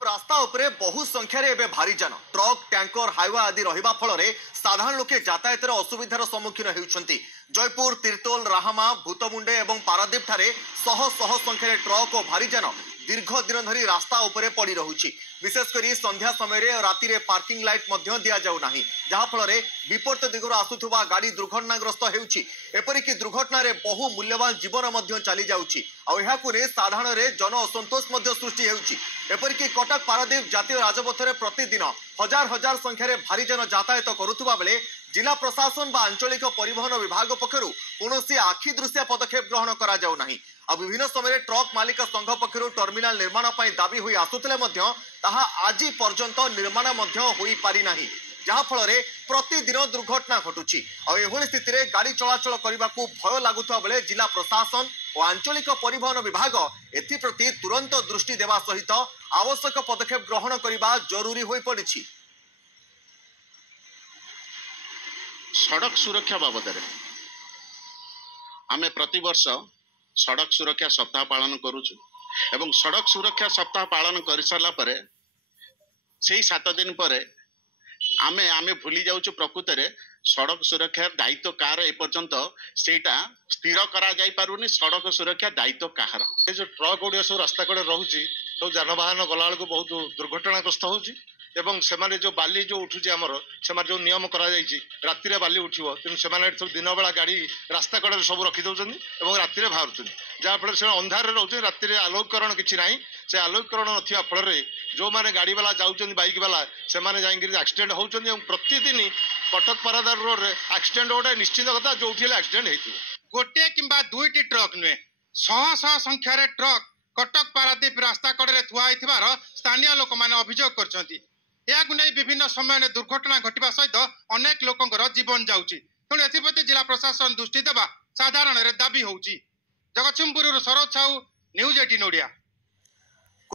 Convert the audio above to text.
रास्ता उपरे बहु संख्यार एवं भारी जान ट्रक टैंकर हाइवा आदि रहिबा फल साधारण लोके यातायात असुविधार सम्मुखीन होउछंती। जयपुर तीर्तोल राहामा भूतमुंडे और पारादीप ठारे शह शह संख्यार ट्रक और भारी जान दीर्घ दिन धरी रास्ता उपरे पड़ी रहुछि। विशेषकर संध्या समय राति रे पार्किंग लाइट मध्य दिया जाउ नाही, जहाँ फल विपरीत दिगरु आसुथुबा गाड़ी दुर्घटनाग्रस्त हेउछि। एपरिक दुर्घटना रे बहु मूल्यवान जीवन मध्य चली जाउछि। आ एहाकु रे साधारण रे जन असंतोष मध्य सृष्टि हेउछि। एपरिक कटक पारादीप जातीय राजपथ रे प्रतिदिन हजार हजार संख्यार भारी जन यातायात करुथुबा बेले जिला प्रशासन बा आंचलिक परिवहन विभाग पक्षरु कोनोसी आखि दृश्य पदक्षेप ग्रहण करा जाउ नाही। आ विभिन्न समय ट्रक मालिक संघ पक्षरु टर्मिनाल निर्माण पई दाबी होई आसुतले मध्य ताहा आजि पर्यंत निर्माण मध्य होई पारि नाही, जहाँ फल प्रतिदिन दुर्घटना घटुछि। और एभली स्थिति रे गाड़ी चलाचल करने को भय लगुवा बेले जिला प्रशासन और आंचलिक परिवहन विभाग एप्रति तुरंत दृष्टि देवा सहित आवश्यक पदक्षेप ग्रहण करने जरूरी हो पड़ी। सड़क सुरक्षा बाबद आमे प्रति वर्ष सड़क सुरक्षा सप्ताह पालन करूछु एवं सड़क सुरक्षा सप्ताह पालन कर सारा पर से 7 दिन पर आमे आमे भूली जाउछु प्रकृत रे सड़क सुरक्षा दायित्व कार एपर्यंत सेटा स्थिर करा जाई पारुनी। सड़क सुरक्षा दायित्व कहार जो ट्रक गुड़िया सब रास्ता कड़े रोचे सब जानवाहन गला बेलू बहुत दुर्घटनाग्रस्त होउची एवं से जो बाली जो उठुची आमर से जो नियम करा जाइछि राति रे बाली उठिबो तेणु से सब दिन बेला गाड़ी रास्ता कड़े सब रखी दउछन्ती एवं राति रे बाहरुछन्ती, जहाँ फल से अंधार रोचे राति रे आलोककरण किछि नाही। से आलोककरण नथिबा फल जो माने गाड़ी वाला जाउछन्ती बाइक वाला से माने जाइंगिरि एक्सीडेंट होउछन्ती एवं प्रतिदिन कटक पारादार रोड रे एक्सीडेंट गोटे निश्चित कथा जो एक्सीडेंट हेतिबो। गोटे किंबा दुईटी ट्रक नुहे शह शह संख्यार ट्रक कटक पारादीप रास्ता कड़े थुआ होइथिबार स्थानीय लोक माने अभियोग करछन्ती। याकु नै विभिन्न समय दुर्घटना घटिबा सहित अनेक लोकंकर जीवन जाउची। तेणु एथिप्रति जिला प्रशासन दृष्टि देवा साधारण दाबी होउची। जगतसिंहपुर सरोज साहू, न्यूज 18 ओडिया।